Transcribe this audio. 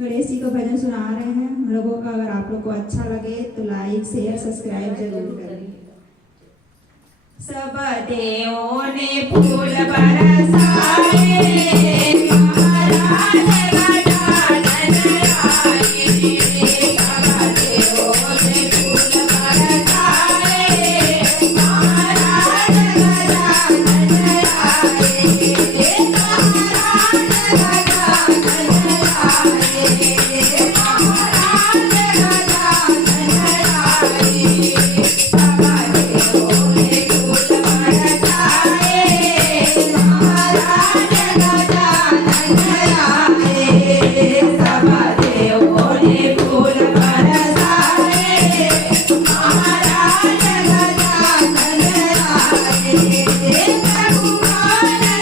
गणेश जी का भजन सुना रहे हैं हम लोगों का। अगर आप लोग को अच्छा लगे तो लाइक शेयर सब्सक्राइब जरूर करें। सब देवों ने फूल बरसाए, महाराज गजानन आए। सब देवों ने फूल बरसाए, महाराज गजानन आए।